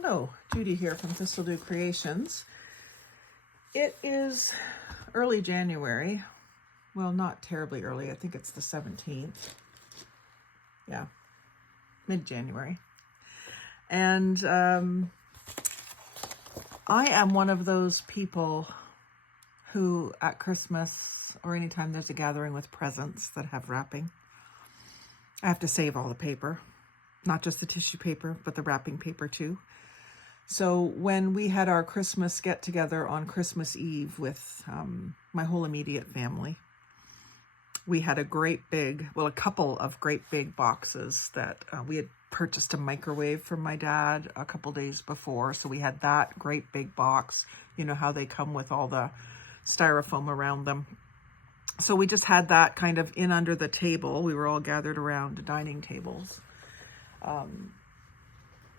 Hello, Judy here from Thistledew Creations. It is early January. Well, not terribly early. I think it's the 17th. Yeah, mid-January. And I am one of those people who at Christmas or anytime there's a gathering with presents that have wrapping, I have to save all the paper. Not just the tissue paper, but the wrapping paper too. So when we had our Christmas get-together on Christmas Eve with my whole immediate family, we had a couple of great big boxes that we had purchased a microwave from my dad a couple days before. So we had that great big box, you know how they come with all the styrofoam around them. So we just had that kind of in under the table. We were all gathered around the dining tables.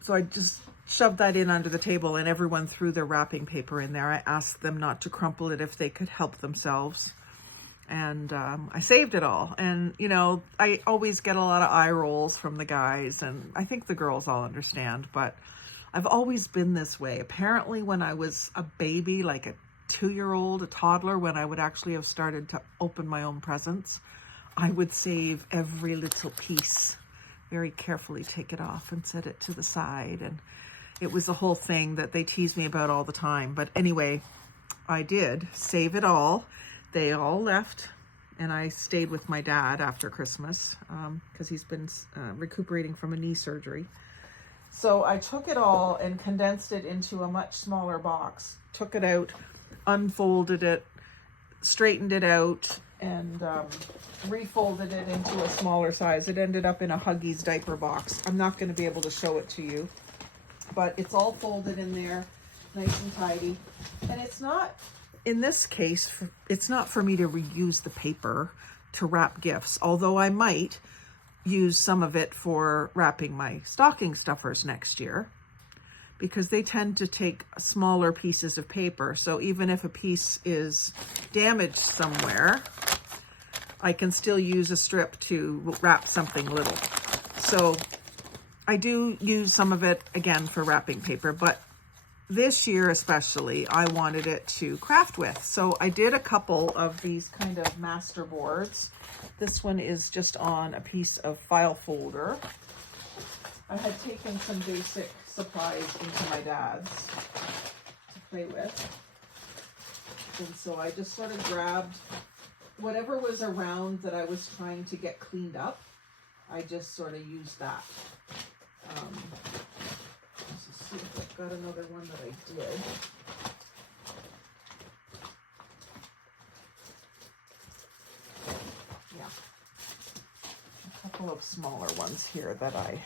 So I just shoved that in under the table and everyone threw their wrapping paper in there. I asked them not to crumple it if they could help themselves. And I saved it all. And, you know, I always get a lot of eye rolls from the guys, and I think the girls all understand, but I've always been this way. Apparently when I was a baby, like a 2-year-old, a toddler, when I would actually have started to open my own presents, I would save every little piece, very carefully take it off and set it to the side. And it was the whole thing that they tease me about all the time. But anyway, I did save it all. They all left, and I stayed with my dad after Christmas because he's been recuperating from a knee surgery. So I took it all and condensed it into a much smaller box, took it out, unfolded it, straightened it out, and refolded it into a smaller size. It ended up in a Huggies diaper box. I'm not going to be able to show it to you, but it's all folded in there, nice and tidy. And it's not, in this case, it's not for me to reuse the paper to wrap gifts, although I might use some of it for wrapping my stocking stuffers next year, because they tend to take smaller pieces of paper. So even if a piece is damaged somewhere, I can still use a strip to wrap something little. So I do use some of it again for wrapping paper, but this year especially, I wanted it to craft with. So I did a couple of these kind of master boards. This one is just on a piece of file folder. I had taken some basic supplies into my dad's to play with. And so I just sort of grabbed whatever was around that I was trying to get cleaned up. I just sort of used that. Let's see if I've got another one that I did. Yeah. A couple of smaller ones here that I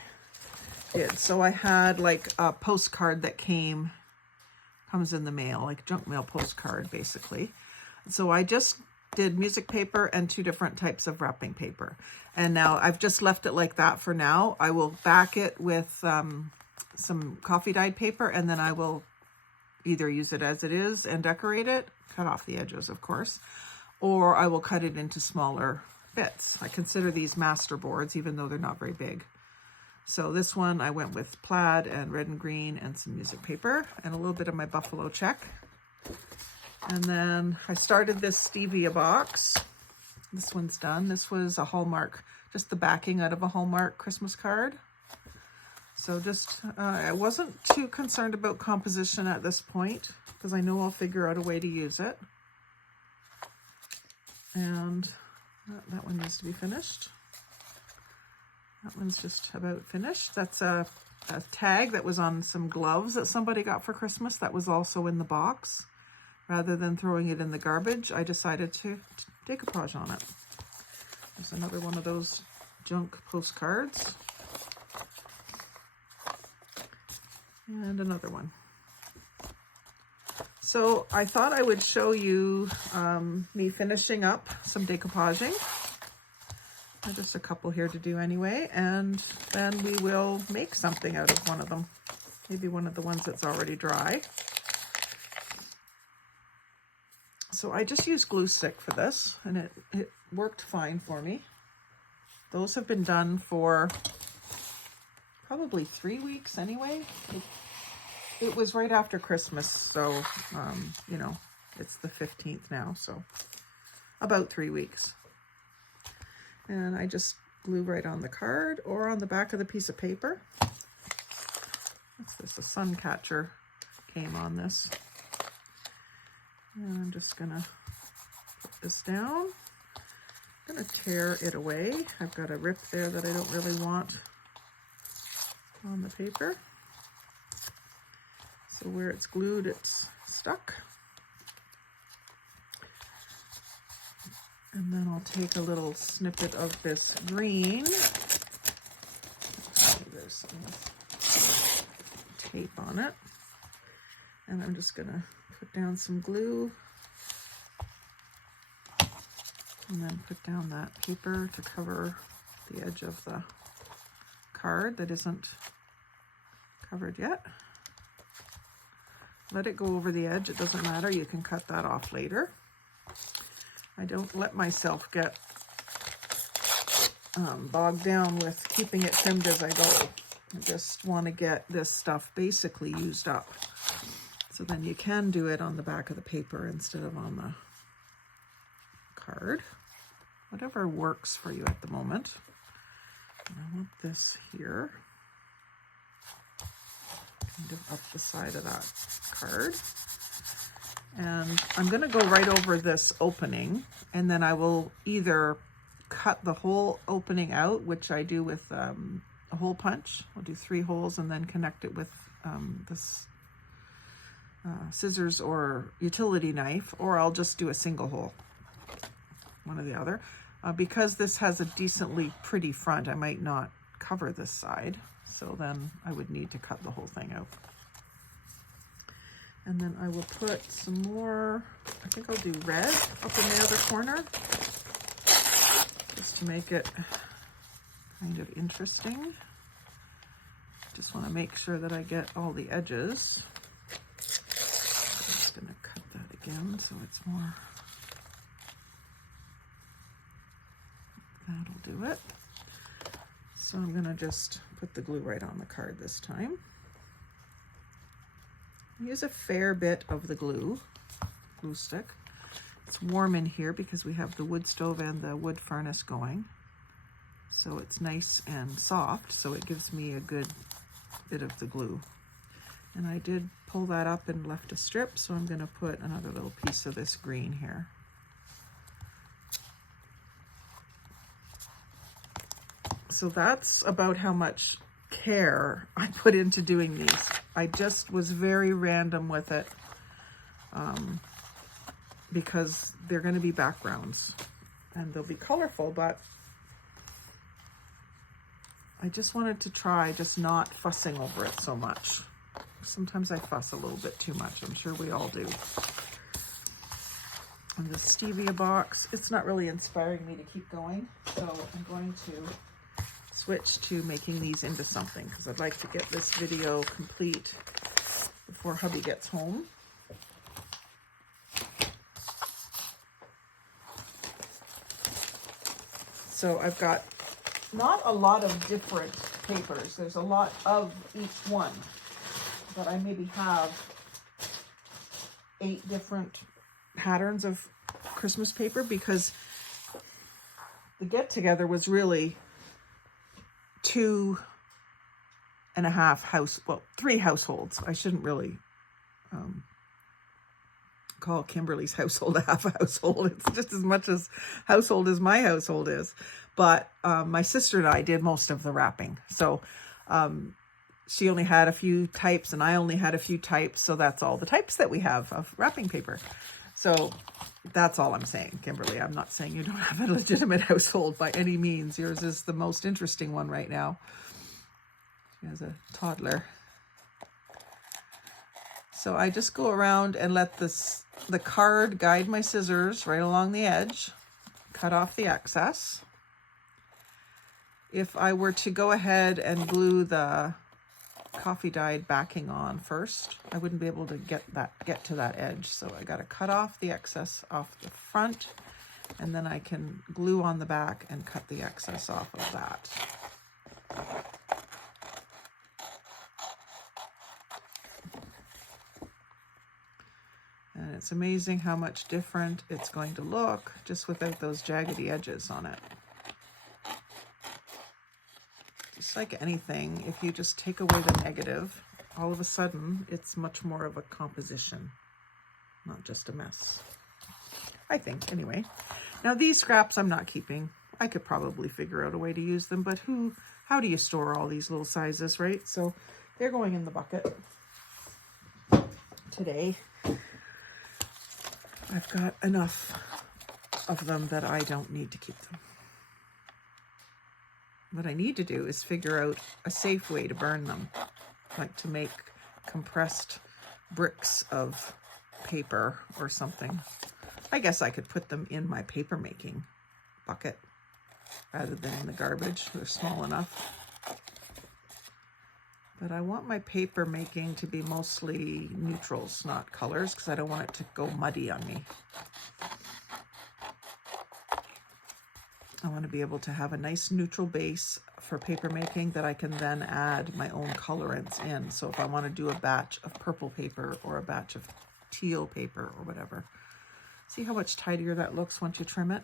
did. So I had like a postcard that comes in the mail, like junk mail postcard basically. So I just did music paper and 2 different types of wrapping paper. And now I've just left it like that for now. I will back it with some coffee dyed paper, and then I will either use it as it is and decorate it, cut off the edges of course, or I will cut it into smaller bits. I consider these master boards even though they're not very big. So this one I went with plaid and red and green and some music paper and a little bit of my buffalo check. And then I started this stevia box. This one's done. This was a Hallmark, just the backing out of a Hallmark Christmas card. So just, I wasn't too concerned about composition at this point because I know I'll figure out a way to use it. And that one needs to be finished. That one's just about finished. That's a tag that was on some gloves that somebody got for Christmas that was also in the box. Rather than throwing it in the garbage, I decided to decoupage on it. There's another one of those junk postcards. And another one. So I thought I would show you me finishing up some decoupaging. Just a couple here to do anyway, and then we will make something out of one of them. Maybe one of the ones that's already dry. So I just used glue stick for this, and it worked fine for me. Those have been done for probably 3 weeks anyway. it was right after Christmas, so, you know, it's the 15th now, so about 3 weeks. And I just glue right on the card or on the back of the piece of paper. What's this? A sun catcher came on this. And I'm just gonna put this down. I'm gonna tear it away. I've got a rip there that I don't really want on the paper. So where it's glued, it's stuck. And then I'll take a little snippet of this green. There's some tape on it. And I'm just gonna put down some glue. And then put down that paper to cover the edge of the card that isn't covered yet. Let it go over the edge, it doesn't matter, you can cut that off later. I don't let myself get bogged down with keeping it trimmed as I go. I just want to get this stuff basically used up. So then you can do it on the back of the paper instead of on the card. Whatever works for you at the moment. And I want this here, kind of up the side of that card. And I'm going to go right over this opening, and then I will either cut the whole opening out, which I do with a hole punch. I'll do 3 holes and then connect it with this scissors or utility knife, or I'll just do a single hole, one or the other. Because this has a decently pretty front, I might not cover this side, so then I would need to cut the whole thing out. And then I will put some more, I think I'll do red up in the other corner, just to make it kind of interesting. Just want to make sure that I get all the edges. I'm just going to cut that again so it's more, that'll do it. So I'm going to just put the glue right on the card this time. Use a fair bit of the glue stick. It's warm in here because we have the wood stove and the wood furnace going. So it's nice and soft, so it gives me a good bit of the glue. And I did pull that up and left a strip, so I'm going to put another little piece of this green here. So that's about how much care I put into doing these. I just was very random with it because they're going to be backgrounds and they'll be colorful, but I just wanted to try just not fussing over it so much. Sometimes I fuss a little bit too much. I'm sure we all do. And the stevia box, it's not really inspiring me to keep going, so I'm going to switch to making these into something because I'd like to get this video complete before hubby gets home. So I've got not a lot of different papers. There's a lot of each one, but I maybe have 8 different patterns of Christmas paper because the get-together was really 3 households. I shouldn't really call Kimberly's household a half a household. It's just as much as household as my household is. But my sister and I did most of the wrapping. So she only had a few types and I only had a few types. So that's all the types that we have of wrapping paper. So that's all I'm saying, Kimberly. I'm not saying you don't have a legitimate household by any means. Yours is the most interesting one right now. She has a toddler. So I just go around and let the card guide my scissors right along the edge, cut off the excess. If I were to go ahead and glue the coffee dyed backing on first, I wouldn't be able to get to that edge. So I got to cut off the excess off the front, and then I can glue on the back and cut the excess off of that. And it's amazing how much different it's going to look just without those jaggedy edges on it. Just like anything, if you just take away the negative, all of a sudden it's much more of a composition, not just a mess. I think, anyway. Now these scraps I'm not keeping. I could probably figure out a way to use them, but how do you store all these little sizes, right? So they're going in the bucket today. I've got enough of them that I don't need to keep them. What I need to do is figure out a safe way to burn them, like to make compressed bricks of paper or something. I guess I could put them in my paper making bucket rather than in the garbage. They're small enough. But I want my paper making to be mostly neutrals, not colors, because I don't want it to go muddy on me. I want to be able to have a nice neutral base for paper making that I can then add my own colorants in. So if I want to do a batch of purple paper or a batch of teal paper or whatever. See how much tidier that looks once you trim it?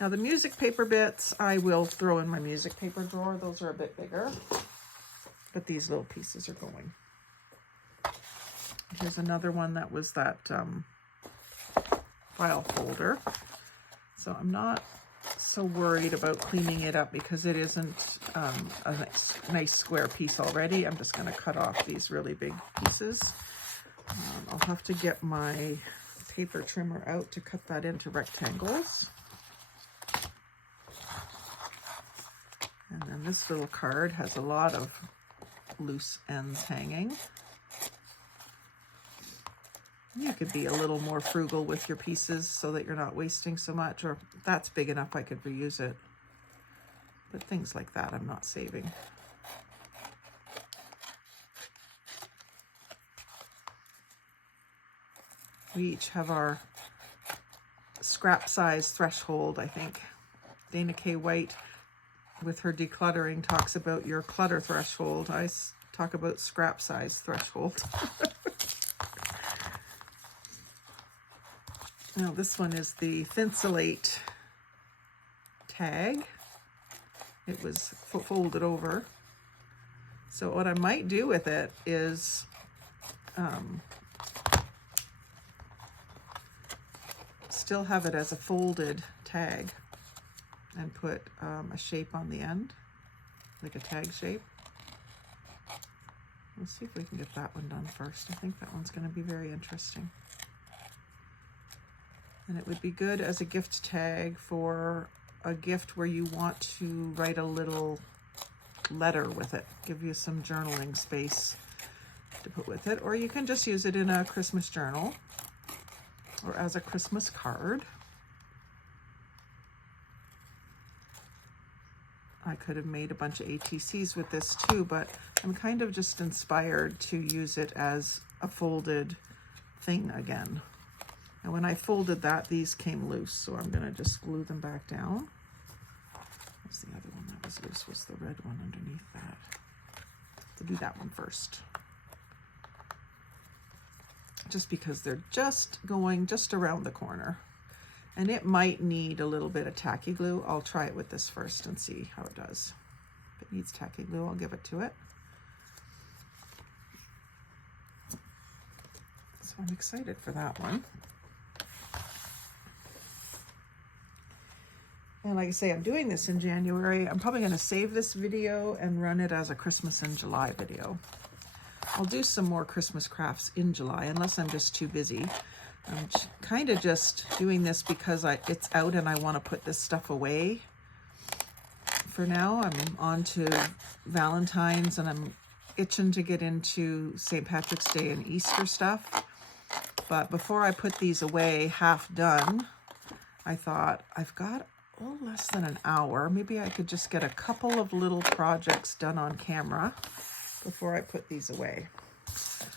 Now the music paper bits I will throw in my music paper drawer. Those are a bit bigger, but these little pieces are going. Here's another one that was that file folder. So I'm not so worried about cleaning it up because it isn't a nice square piece already. I'm just going to cut off these really big pieces. I'll have to get my paper trimmer out to cut that into rectangles. And then this little card has a lot of loose ends hanging. You could be a little more frugal with your pieces so that you're not wasting so much, or that's big enough I could reuse it. But things like that I'm not saving. We each have our scrap size threshold, I think. Dana K. White, with her decluttering, talks about your clutter threshold. I talk about scrap size threshold. Now this one is the Thistledew tag. It was folded over. So what I might do with it is still have it as a folded tag and put a shape on the end, like a tag shape. Let's see if we can get that one done first. I think that one's going to be very interesting. And it would be good as a gift tag for a gift where you want to write a little letter with it, give you some journaling space to put with it, or you can just use it in a Christmas journal or as a Christmas card. I could have made a bunch of ATCs with this too, but I'm kind of just inspired to use it as a folded thing again. And when I folded that, these came loose, so I'm going to just glue them back down. What's the other one that was loose? Was the red one underneath that? To do that one first. Just because they're just going just around the corner. And it might need a little bit of tacky glue. I'll try it with this first and see how it does. If it needs tacky glue, I'll give it to it. So I'm excited for that one. And like I say, I'm doing this in January. I'm probably going to save this video and run it as a Christmas in July video. I'll do some more Christmas crafts in July, unless I'm just too busy. I'm kind of just doing this because it's out and I want to put this stuff away. For now, I'm on to Valentine's and I'm itching to get into St. Patrick's Day and Easter stuff. But before I put these away half done, I thought I've got a little less than an hour. Maybe I could just get a couple of little projects done on camera before I put these away.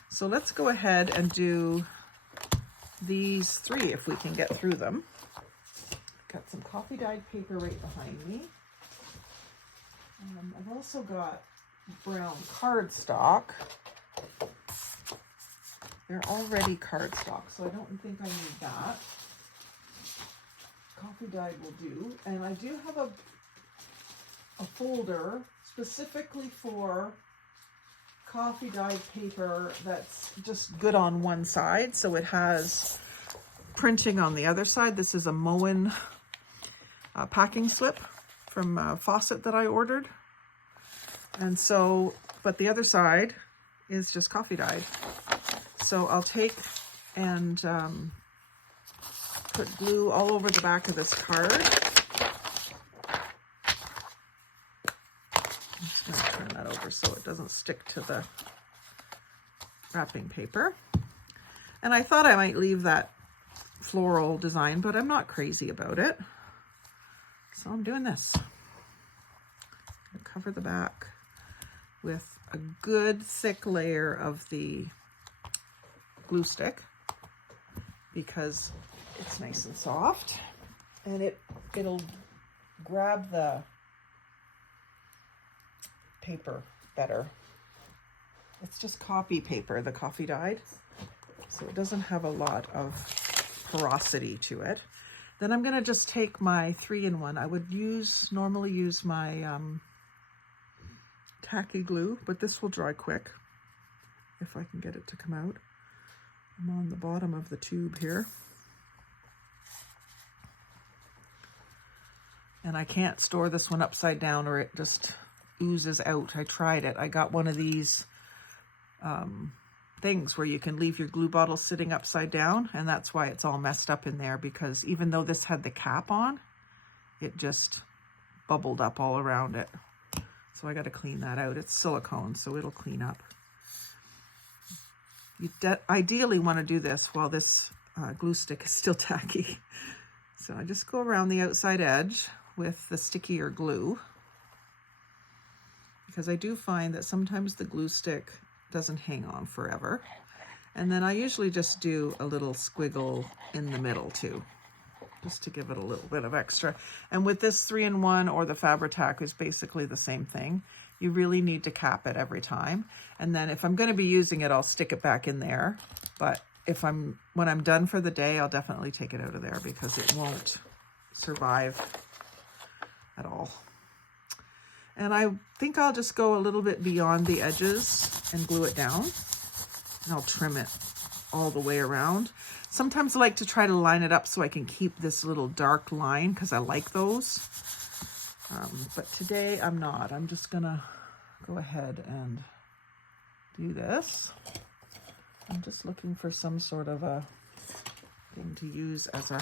So let's go ahead and do these three if we can get through them. Got some coffee dyed paper right behind me. I've also got brown cardstock. They're already cardstock, so I don't think I need that. Coffee dyed will do. And I do have a folder specifically for coffee dyed paper that's just good on one side. So it has printing on the other side. This is a Moen packing slip from Fawcett that I ordered. And so, but the other side is just coffee dyed. So I'll take and put glue all over the back of this card. I'm just going to turn that over so it doesn't stick to the wrapping paper. And I thought I might leave that floral design, but I'm not crazy about it. So I'm doing this. I'm going to cover the back with a good thick layer of the glue stick because it's nice and soft, and it'll grab the paper better. It's just copy paper, the coffee dyed, so it doesn't have a lot of porosity to it. Then I'm going to just take my 3-in-1. I would normally use my tacky glue, but this will dry quick if I can get it to come out. I'm on the bottom of the tube here. And I can't store this one upside down or it just oozes out. I tried it. I got one of these things where you can leave your glue bottle sitting upside down, and that's why it's all messed up in there, because even though this had the cap on, it just bubbled up all around it. So I got to clean that out. It's silicone, so it'll clean up. You ideally want to do this while this glue stick is still tacky. So I just go around the outside edge with the stickier glue, because I do find that sometimes the glue stick doesn't hang on forever. And then I usually just do a little squiggle in the middle too, just to give it a little bit of extra. And with this 3-in-1 or the Fabri-Tac is basically the same thing. You really need to cap it every time. And then if I'm going to be using it, I'll stick it back in there. But when I'm done for the day, I'll definitely take it out of there because it won't survive at all. And I think I'll just go a little bit beyond the edges and glue it down. And I'll trim it all the way around. Sometimes I like to try to line it up so I can keep this little dark line because I like those. But today I'm not. I'm just gonna go ahead and do this. I'm just looking for some sort of a thing to use as a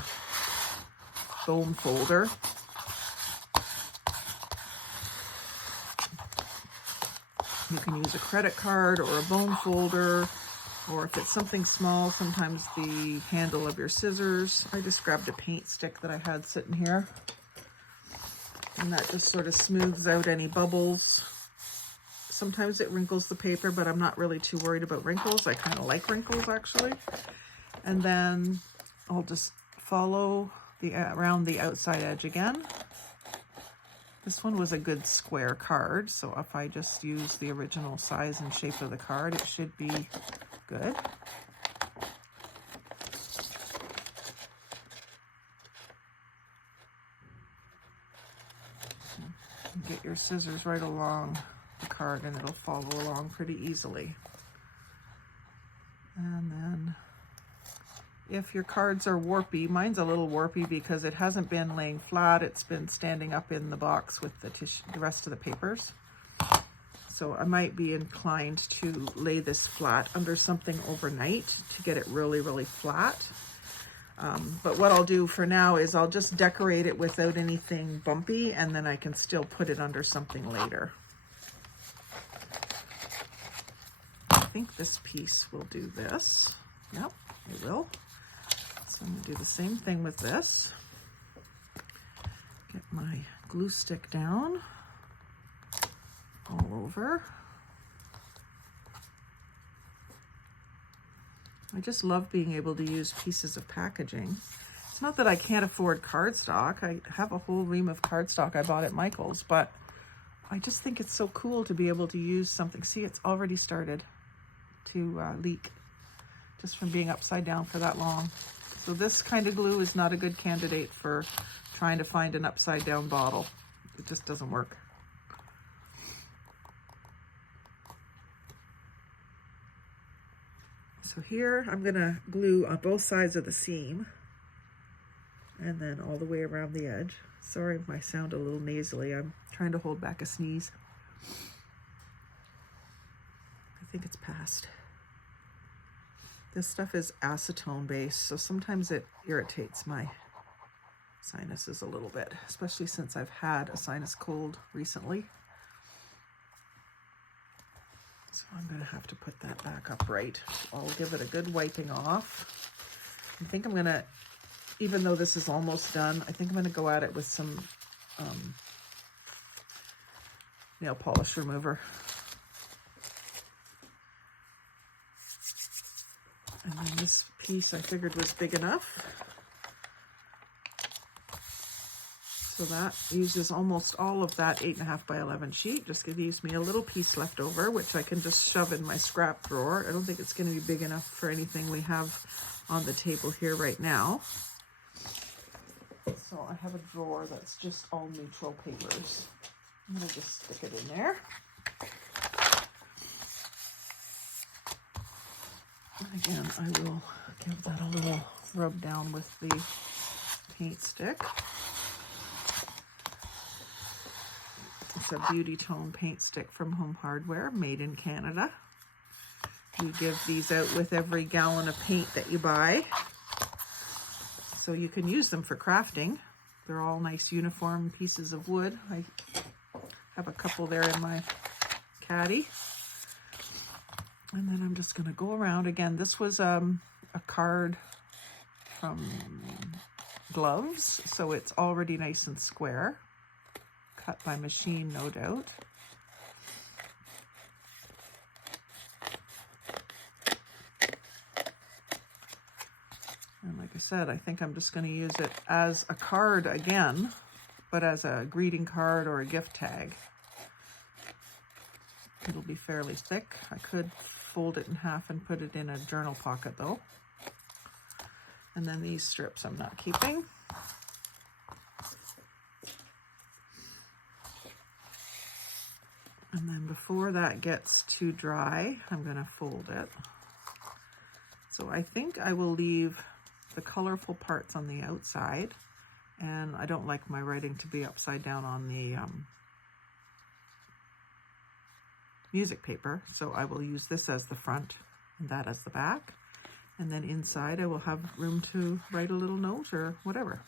foam folder. You can use a credit card or a bone folder, or if it's something small, sometimes the handle of your scissors. I just grabbed a paint stick that I had sitting here, and that just sort of smooths out any bubbles. Sometimes it wrinkles the paper, but I'm not really too worried about wrinkles. I kind of like wrinkles actually. And then I'll just follow around the outside edge again. This one was a good square card, so if I just use the original size and shape of the card, it should be good. Get your scissors right along the card and it'll follow along pretty easily. And then if your cards are warpy, mine's a little warpy because it hasn't been laying flat, it's been standing up in the box with the tissue, the rest of the papers. So I might be inclined to lay this flat under something overnight to get it really, really flat. But what I'll do for now is I'll just decorate it without anything bumpy, and then I can still put it under something later. I think this piece will do this. Yep, it will. So I'm going to do the same thing with this. Get my glue stick down all over. I just love being able to use pieces of packaging. It's not that I can't afford cardstock. I have a whole ream of cardstock I bought at Michael's, but I just think it's so cool to be able to use something. See, it's already started to leak. just from being upside down for that long. So this kind of glue is not a good candidate for trying to find an upside down bottle. It just doesn't work. So here I'm gonna glue on both sides of the seam and then all the way around the edge. Sorry if I sound a little nasally. I'm trying to hold back a sneeze. I think it's passed. This stuff is acetone based, so sometimes it irritates my sinuses a little bit, especially since I've had a sinus cold recently. So I'm gonna have to put that back up right. I'll give it a good wiping off. I think I'm gonna, even though this is almost done, I think I'm gonna go at it with some nail polish remover. And then this piece I figured was big enough. So that uses almost all of that 8.5 by 11 sheet. Just gives me a little piece left over, which I can just shove in my scrap drawer. I don't think it's going to be big enough for anything we have on the table here right now. So I have a drawer that's just all neutral papers. I'm going to just stick it in there. And again, I will give that a little rub down with the paint stick. It's a Beauty Tone paint stick from Home Hardware, made in Canada. You give these out with every gallon of paint that you buy. So you can use them for crafting. They're all nice uniform pieces of wood. I have a couple there in my caddy. And then I'm just gonna go around again. This was a card from Gloves, so it's already nice and square. Cut by machine, no doubt. And like I said, I think I'm just going to use it as a card again, but as a greeting card or a gift tag. It'll be fairly thick. I could fold it in half and put it in a journal pocket though. And then these strips I'm not keeping. And then before that gets too dry, I'm going to fold it. So I think I will leave the colorful parts on the outside, and I don't like my writing to be upside down on the music paper, so I will use this as the front and that as the back. And then inside I will have room to write a little note or whatever.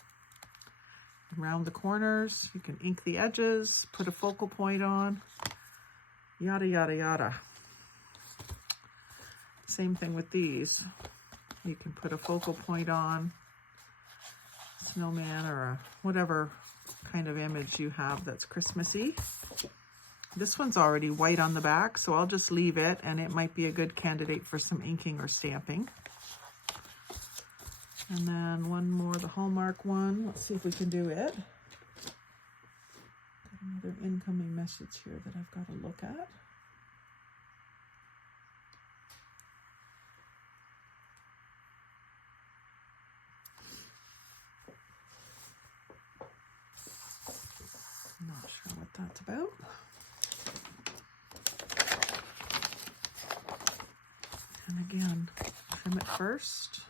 Around the corners, you can ink the edges, put a focal point on. Yada, yada, yada. Same thing with these. You can put a focal point on, snowman or whatever kind of image you have that's Christmassy. This one's already white on the back, so I'll just leave it, and it might be a good candidate for some inking or stamping. And then one more, the Hallmark one. Let's see if we can do it. Another incoming message here that I've got to look at. Not sure what that's about. And again, trim it first.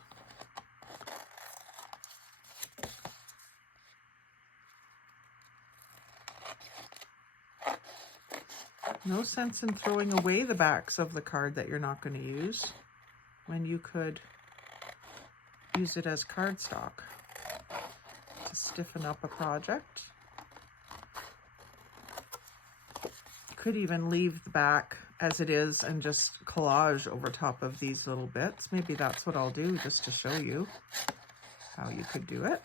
No sense in throwing away the backs of the card that you're not going to use when you could use it as cardstock to stiffen up a project. You could even leave the back as it is and just collage over top of these little bits. Maybe that's what I'll do just to show you how you could do it.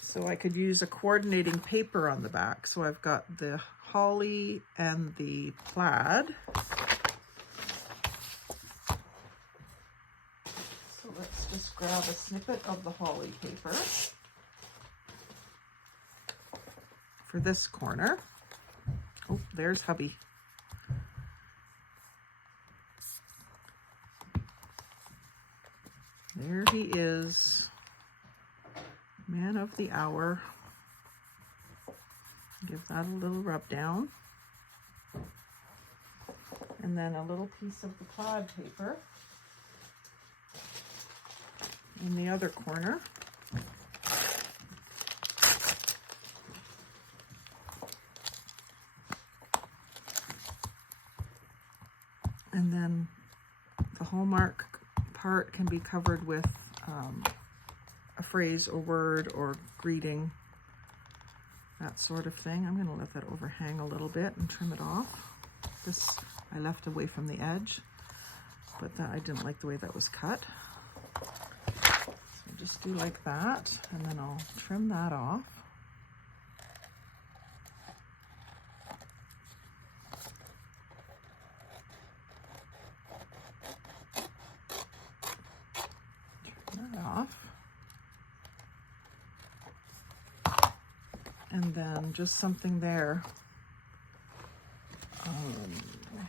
So I could use a coordinating paper on the back. So I've got the holly and the plaid. So let's just grab a snippet of the holly paper for this corner. Oh, there's hubby. recipe is man of the hour. Give that a little rub down. And then a little piece of the plaid paper in the other corner. And then the hallmark part can be covered with a phrase or word or greeting, that sort of thing. I'm going to let that overhang a little bit and trim it off. This I left away from the edge, but that I didn't like the way that was cut. So just do like that, and then I'll trim that off. Off, and then just something there. I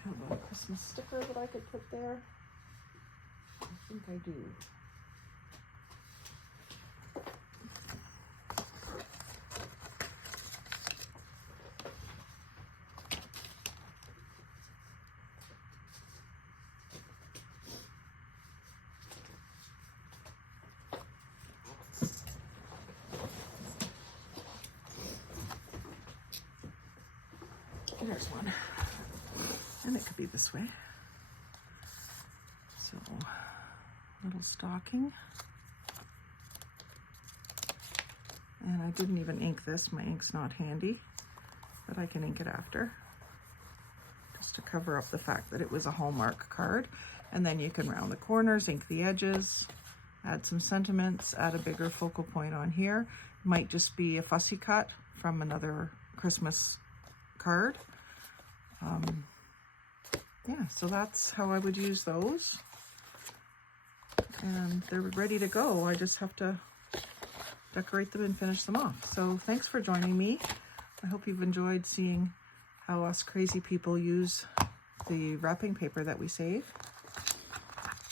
have a Christmas sticker that I could put there. I think I do. There's one, and it could be this way. So, little stocking, and I didn't even ink this. My ink's not handy, but I can ink it after, just to cover up the fact that it was a Hallmark card. And then you can round the corners, ink the edges, add some sentiments, add a bigger focal point on here. Might just be a fussy cut from another Christmas card. Yeah, so that's how I would use those, and they're ready to go. I just have to decorate them and finish them off. So thanks for joining me. I hope you've enjoyed seeing how us crazy people use the wrapping paper that we save.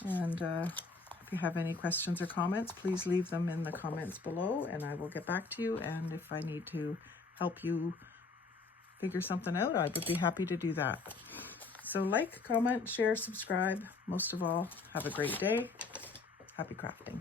And if you have any questions or comments, please leave them in the comments below, and I will get back to you. And if I need to help you figure something out, I would be happy to do that. So like, comment, share, subscribe. Most of all, have a great day. Happy crafting.